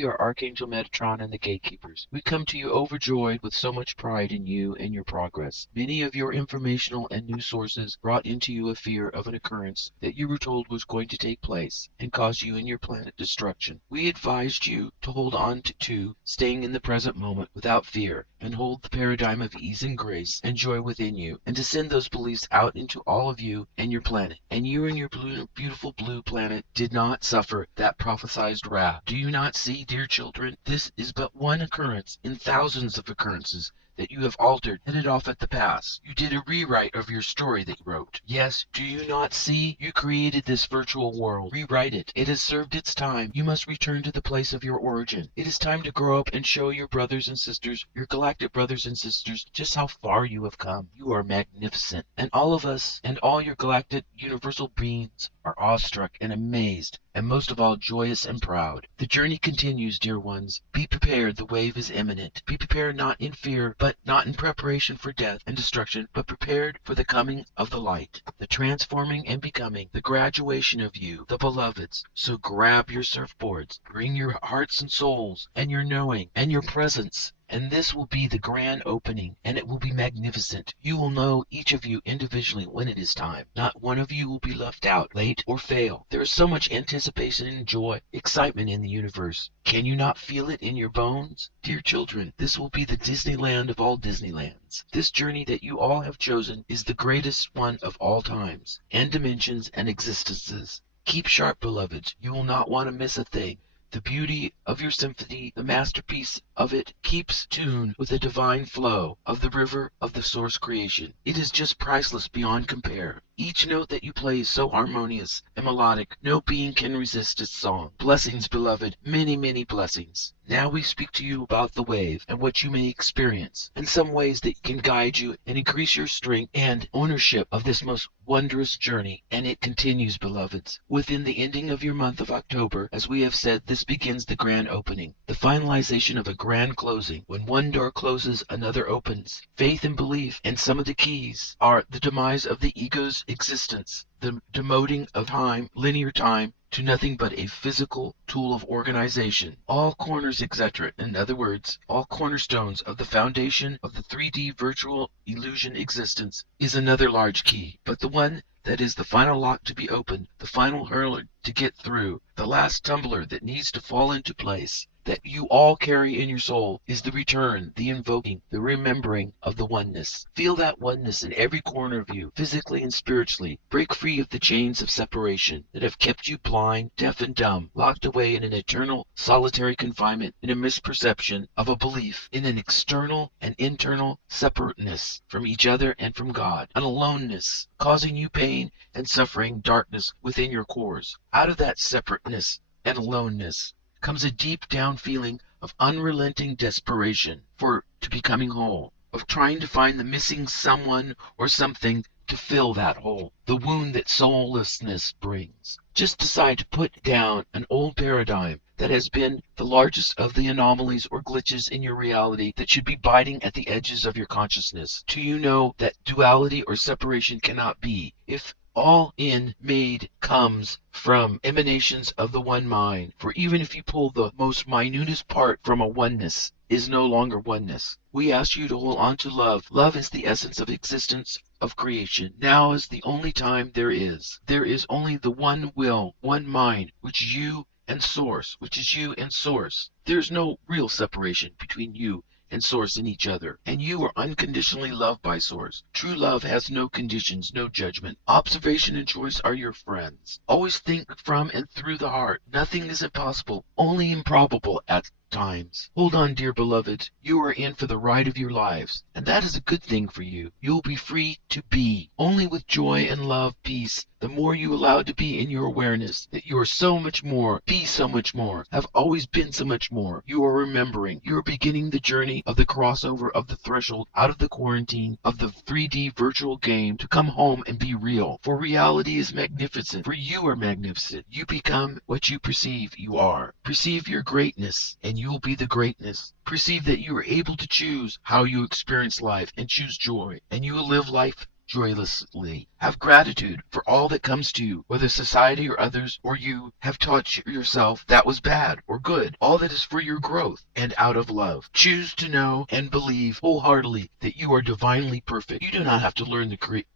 We are Archangel Metatron and the Gatekeepers. We come to you overjoyed with so much pride in you and your progress. Many of your informational and news sources brought into you a fear of an occurrence that you were told was going to take place and cause you and your planet destruction. We advised you to hold on to staying in the present moment without fear and hold the paradigm of ease and grace and joy within you, and to send those beliefs out into all of you and your planet. And you and your beautiful blue planet did not suffer that prophesied wrath. Do you not see, dear children? This is but one occurrence in thousands of occurrences that you have altered, headed off at the pass. You did a rewrite of your story that you wrote. Yes, do you not see? You created this virtual world. Rewrite it. It has served its time. You must return to the place of your origin. It is time to grow up and show your brothers and sisters, your galactic brothers and sisters, just how far you have come. You are magnificent. And all of us and all your galactic universal beings are awestruck and amazed, and most of all joyous and proud. The journey continues, dear ones. Be prepared, the wave is imminent. Be prepared not in fear, but not in preparation for death and destruction, but prepared for the coming of the light, the transforming and becoming, the graduation of you, the beloveds. So grab your surfboards, bring your hearts and souls, and your knowing, and your presence. And this will be the grand opening, and it will be magnificent. You will know, each of you individually, when it is time. Not one of you will be left out, late, or fail. There is so much anticipation and joy, excitement in the universe. Can you not feel it in your bones? Dear children, this will be the Disneyland of all Disneylands. This journey that you all have chosen is the greatest one of all times, and dimensions, and existences. Keep sharp, beloveds. You will not want to miss a thing. The beauty of your symphony, the masterpiece of it, keeps tune with the divine flow of the river of the source creation. It is just priceless beyond compare. Each note that you play is so harmonious and melodic, no being can resist its song. Blessings, beloved, many, many blessings. Now we speak to you about the wave and what you may experience, and some ways that can guide you and increase your strength and ownership of this most wondrous journey. And it continues, beloveds. Within the ending of your month of October, as we have said, this begins the grand opening, the finalization of a grand closing. When one door closes, another opens. Faith and belief, and some of the keys are the demise of the ego's existence, the demoting of time, linear time, to nothing but a physical tool of organization. All corners, etc., in other words, all cornerstones of the foundation of the 3D virtual illusion existence is another large key. But the one that is the final lock to be opened, the final hurdle to get through, the last tumbler that needs to fall into place, that you all carry in your soul, is the return, the invoking, the remembering of the oneness. Feel that oneness in every corner of you, physically and spiritually. Break free of the chains of separation that have kept you blind, deaf, and dumb, locked away in an eternal solitary confinement, in a misperception of a belief in an external and internal separateness from each other and from God, an aloneness causing you pain and suffering, darkness within your cores. Out of that separateness and aloneness comes a deep down feeling of unrelenting desperation to becoming whole, of trying to find the missing someone or something to fill that hole, the wound that soullessness brings. Just decide to put down an old paradigm that has been the largest of the anomalies or glitches in your reality that should be biting at the edges of your consciousness. Do you know that duality or separation cannot be if all in made comes from emanations of the one mind? For even if you pull the most minutest part from a oneness, is no longer oneness. We ask you to hold on to love. Love is the essence of existence, of creation. Now is the only time there is. There is only the one will, one mind, which is you and source, which is you and source. There's no real separation between you and source in each other, and you are unconditionally loved by source. True love has no conditions, no judgment. Observation and choice are your friends. Always think from and through the heart. Nothing is impossible, only improbable at times. Hold on, dear beloved. You are in for the ride of your lives, and that is a good thing for you. You will be free to be, only with joy and love, peace. The more you allow to be in your awareness that you are so much more, be so much more, have always been so much more. You are remembering. You are beginning the journey of the crossover of the threshold out of the quarantine of the 3D virtual game to come home and be real. For reality is magnificent. For you are magnificent. You become what you perceive you are. Perceive your greatness, and you will be the greatness. Perceive that you are able to choose how you experience life and choose joy, and you will live life joylessly. Have gratitude for all that comes to you, whether society or others or you have taught yourself that was bad or good. All that is for your growth and out of love. Choose to know and believe wholeheartedly that you are divinely perfect. You do not have to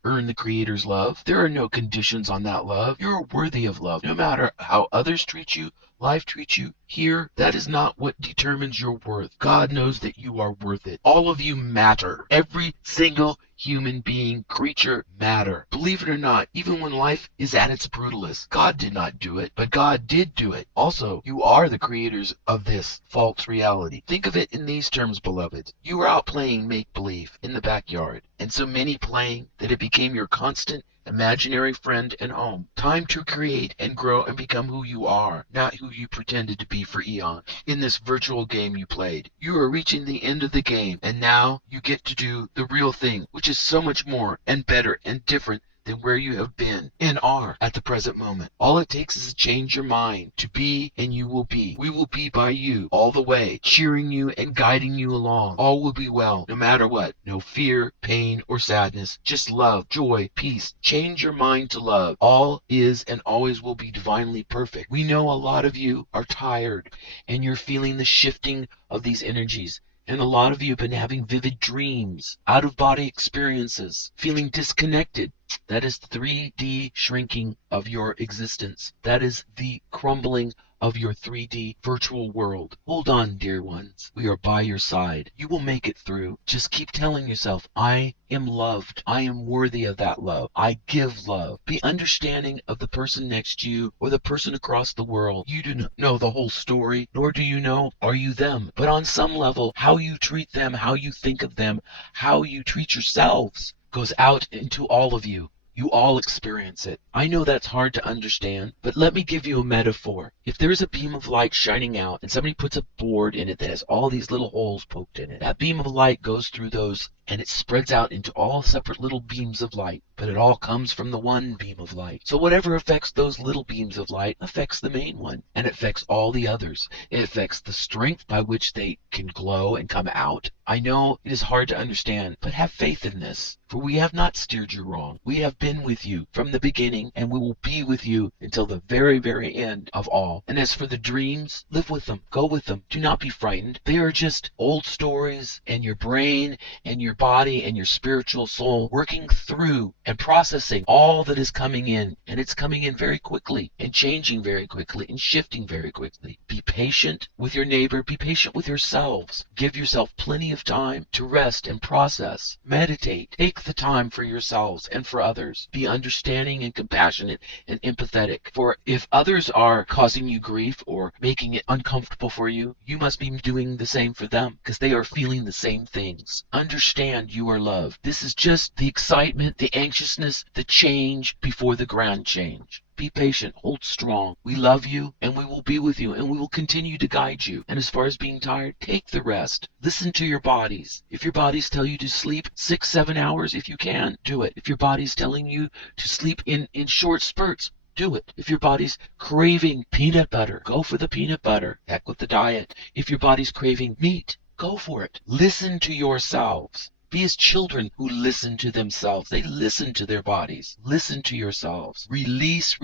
earn the Creator's love. There are no conditions on that love. You are worthy of love. No matter how others treat you, life treats you, here, that is not what determines your worth. God knows that you are worth it. All of you matter. Every single human being, creature matter. Believe it or not, even when life is at its brutalest, God did not do it, but God did do it. Also, you are the creators of this false reality. Think of it in these terms, beloved. You were out playing make-believe in the backyard, and so many playing that it became your constant imaginary friend and home. Time to create and grow and become who you are, not who you pretended to be for eons. In this virtual game you played, you are reaching the end of the game, and now you get to do the real thing, which is so much more and better and different than where you have been and are at the present moment. All it takes is to change your mind to be, and you will be. We will be by you all the way, cheering you and guiding you along. All will be well, no matter what. No fear, pain, or sadness. Just love, joy, peace. Change your mind to love. All is and always will be divinely perfect. We know a lot of you are tired, and you're feeling the shifting of these energies. And a lot of you have been having vivid dreams, out-of-body experiences, feeling disconnected. That is 3D shrinking of your existence. That is the crumbling of your 3D virtual world. Hold on, dear ones. We are by your side. You will make it through. Just keep telling yourself, I am loved. I am worthy of that love. I give love. Be understanding of the person next to you or the person across the world. You do not know the whole story, nor do you know, are you them? But on some level, how you treat them, how you think of them, how you treat yourselves goes out into all of you. You all experience it. I know that's hard to understand, but let me give you a metaphor. If there is a beam of light shining out and somebody puts a board in it that has all these little holes poked in it, that beam of light goes through those and it spreads out into all separate little beams of light, but it all comes from the one beam of light. So whatever affects those little beams of light affects the main one, and it affects all the others. It affects the strength by which they can glow and come out. I know it is hard to understand, but have faith in this, for we have not steered you wrong. We have been with you from the beginning, and we will be with you until the very, very end of all. And as for the dreams, live with them, go with them. Do not be frightened. They are just old stories, and your brain and your body and your spiritual soul working through and processing all that is coming in. And it's coming in very quickly and changing very quickly and shifting very quickly. Be patient with your neighbor. Be patient with yourselves. Give yourself plenty of time to rest and process. Meditate. Take the time for yourselves and for others. Be understanding and compassionate and empathetic. For if others are causing you grief or making it uncomfortable for you, you must be doing the same for them because they are feeling the same things. Understand you are loved. This is just the excitement, the anxiousness, the change before the grand change. Be patient, hold strong. We love you, and we will be with you, and we will continue to guide you. And as far as being tired, take the rest. Listen to your bodies. If your bodies tell you to sleep 6-7 hours, if you can, do it. If your body's telling you to sleep in short spurts, do it. If your body's craving peanut butter, go for the peanut butter. Heck with the diet. If your body's craving meat, go for it. Listen to yourselves. Be as children who listen to themselves. They listen to their bodies. Listen to yourselves. Release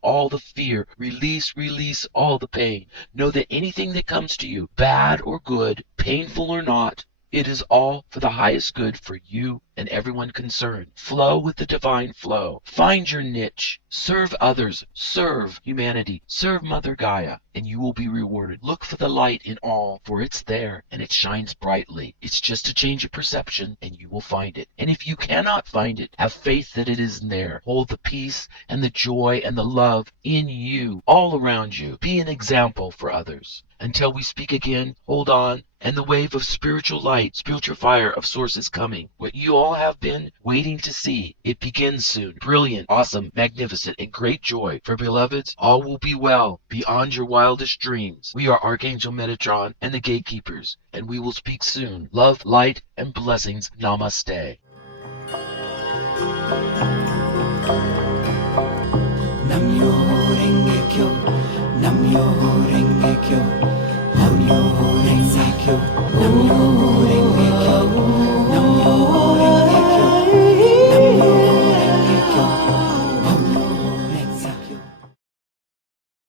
all the fear. Release all the pain. Know that anything that comes to you, bad or good, painful or not, it is all for the highest good for you and everyone concerned. Flow with the divine flow. Find your niche. Serve others. Serve humanity. Serve Mother Gaia, and you will be rewarded. Look for the light in all, for it's there, and it shines brightly. It's just a change of perception, and you will find it. And if you cannot find it, have faith that it is there. Hold the peace and the joy and the love in you, all around you. Be an example for others. Until we speak again, hold on, and the wave of spiritual light, spiritual fire of source is coming. What you all have been waiting to see, it begins soon. Brilliant, awesome, magnificent, and great joy. For beloveds, all will be well, beyond your wildest dreams. We are Archangel Metatron and the Gatekeepers, and we will speak soon. Love, light, and blessings. Namaste. Nam-myoho Renge-kyo, Nam-myoho Renge-kyo, Nam-myoho Renge-kyo, Nam-myoho